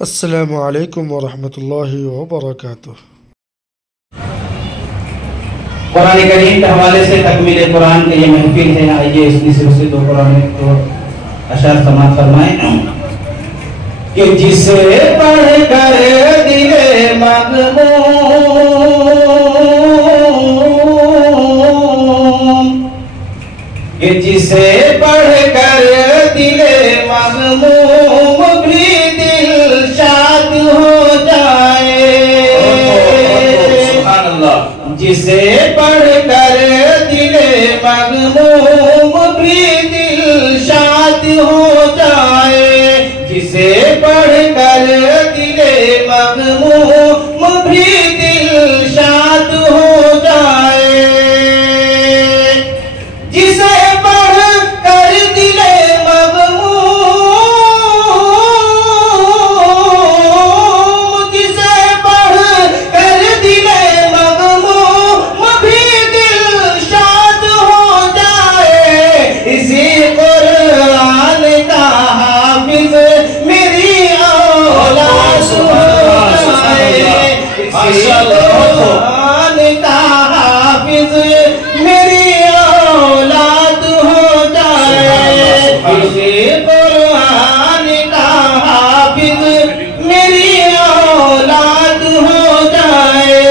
السلام علیکم ورحمۃ اللہ وبرکاتہ۔ قرآن کریم کے حوالے سے تکمیل قرآن کے یہ محفل ہے، آئیے اس نصف سے دو قرآن کو اشعار سماعت فرمائیں کہ جسے پڑھ کر دل مغموم، کہ جسے پڑھ کر دل مغموم بھی دل شاد ہو جائے، سبحان اللہ، جسے پڑھ کر دل مغموم بھی دل شاد ہو جائے، جسے پڑھ کر دل مغموم بھی دل شاد ہو جائے، جسے پڑھ کر دل مغموم، جسے پڑھ کر دل مغموم بھی دل شاد ہو جائے، اسی قرآن کا حافظ میری اولاد ہو جائے، اسی قرآن کا حافظ میری اولاد ہو جائے، اسی قرآن کا حافظ میری اولاد ہو جائے۔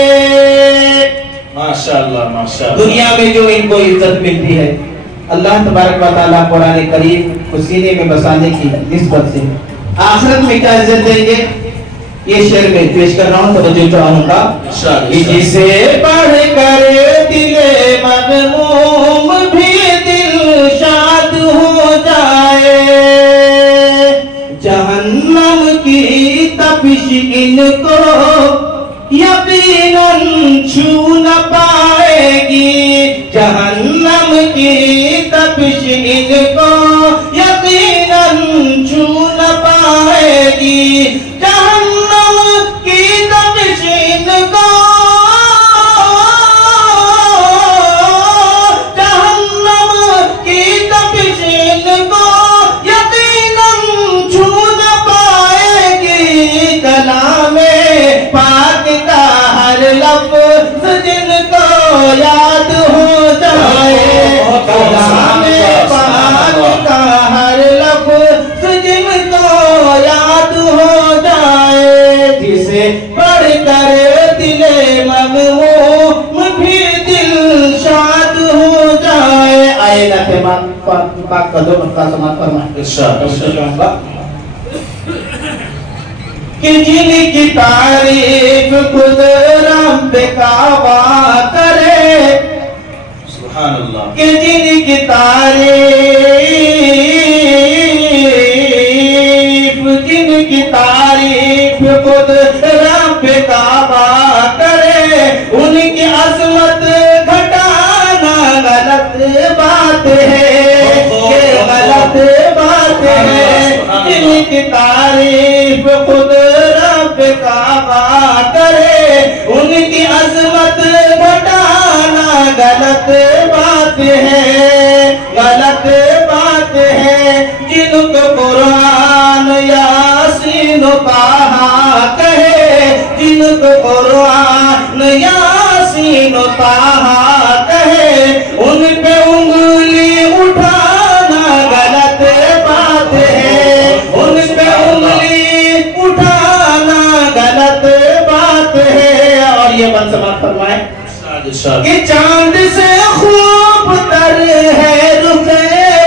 ماشاءاللہ ماشاءاللہ، دنیا میں جو ان کو عزت ملتی ہے اللہ تبارک و تعالیٰ قرآن کریم کو سینے میں بسانے کی نسبت سے آخرت میں کیا عزت دیں گے، یہ شعر میں پیش کر رہا ہوں، توجہ چاہوں گا۔ جسے پڑھ کر دل مغموم بھی دل شاد ہو جائے، جہنم کی تپش ان کو یقیناً چھو نہ پائے گی، جہنم کی تپش ان کو یقیناً چھو نہ پائے گی، جہنم کی تپش ان کو، جہنم کی تپش ان کو یقیناً چھو نہ پائے گی، کلام پاک کا ہر لفظ جن کو یاد ہو جائے، کلام پاک کا ہر لفظ جن کو یاد ہو جائے، جسے پڑھ کر دل مغموم بھی دل شاد ہو جائے۔ آئے نعت پاک کا دو مرتبہ سماعت فرمائیں۔ کہ جن کی تعریف خود رب کعبہ کرے، سبحان اللہ، کہ جن کی تعریف خود رب کعبہ کرے، ان کی عظمت گھٹانا غلط بات ہے، یہ غلط بات ہے، جن کی تعریف خود رب کعبہ کرے، ان کی عظمت گھٹانا غلط بات ہے، غلط بات ہے، جن کو قرآن یاسین و طٰہٰ کہے، جن کو قرآن یاسین و طٰہٰ کہے، ان پہ انگلی اٹھانا غلط بات ہے، ان پہ انگلی اٹھانا غلط بات ہے۔ اور یہ بند سماعت فرمائیں کہ چاند سے خوب تر ہے رخ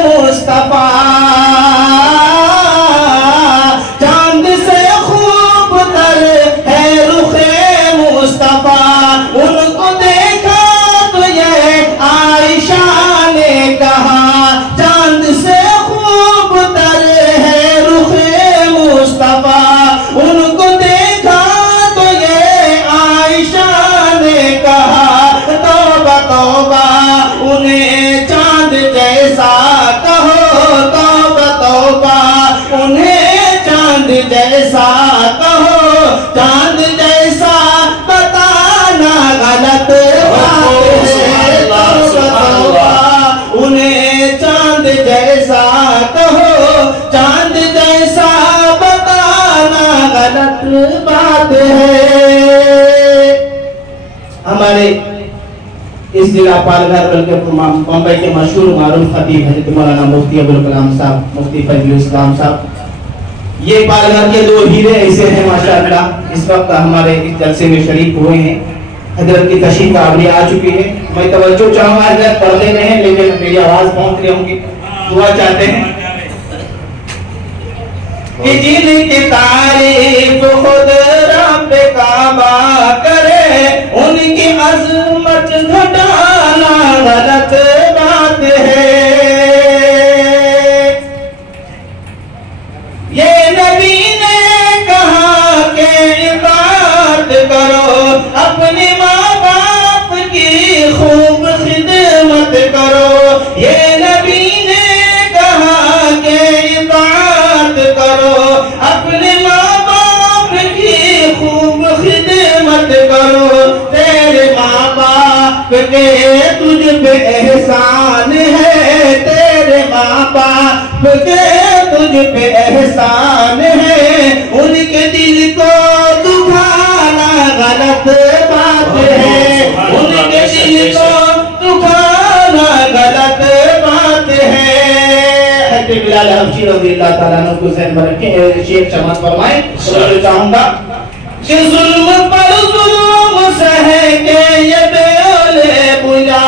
مصطفیٰ، چاند سے خوب تر ہے رخ مصطفیٰ، ان کو دیکھا تو یہ عائشہ نے کہا، چاند سے خوب تر ہے رخ مصطفیٰ، ان کو دیکھا تو یہ عائشہ نے کہا، توبہ توبہ انہیں چاند جیسا کہو، توبہ توبہ انہیں چاند جیسا کہو، چاند جیسا بتانا غلط بات ہے، توبہ توبہ انہیں چاند جیسا کہو، چاند جیسا بتانا غلط اس ضلع پالگھر بلکہ بمبئی کے مشہور معروف خطیب حضرت مولانا مفتی ابوالکلام صاحب، مفتی فضل الاسلام صاحب، یہ پالگھر کے 2 ہیرے ایسے ہیں ماشاءاللہ، اس وقت ہمارے اس جلسے میں شریک ہوئے ہیں۔ حضرت کی تشریف آوری آ چکی ہے، میں توجہ چاہوں گا، حضرت پردے میں ہیں لیکن میری آواز پہنچ رہی ہوں گی، دعا چاہتے ہیں کہ جن کی تعریف خود رب کعبہ کرے ان کی عظمت گھٹانا غلط بات ہے۔ یہ نبی نے کہا کہ عبادت کرو، اپنے ماں باپ کی خوب خدمت کرو۔ یہ نبی نے کہا کہ عبادت کرو، اپنے ماں باپ کی خوب خدمت کرو۔ تیرے ماں باپ کے تجھ پہ احسان ہے، تیرے ماں باپ کے تجھ پہ احسان ہے، ان کے دل کو دکھانا غلط بات ہے، ان کے دل کو دکھانا غلط بات ہے۔ حضرت بلال حبشی رضی اللہ تعالیٰ عنہ کو ذہن میں رکھیں، شیخ سماعت فرمائیں۔ میں چاہوں گا کہ ظلم پر ظلم سہے کے یہ بیولے بلال،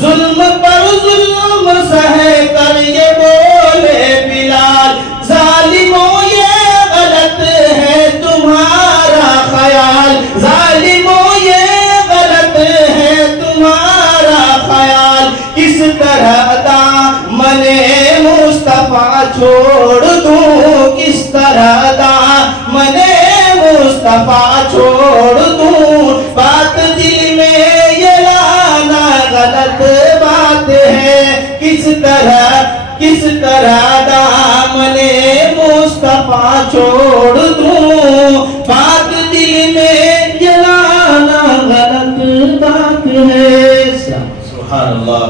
ظلم پر ظلم سہے کر یہ بولے بلال، ظالموں یہ غلط ہے تمہارا خیال، ظالموں یہ غلط ہے تمہارا خیال، کس طرح دامن مصطفیٰ چھوڑ دوں، کس طرح دامن مصطفیٰ چھوڑ دوں، بات دل میں یہ لانا غلط بات ہے، کس طرح دامن مصطفیٰ چھوڑ دوں، بات دل میں یہ لانا غلط بات ہے۔ سبحان اللہ۔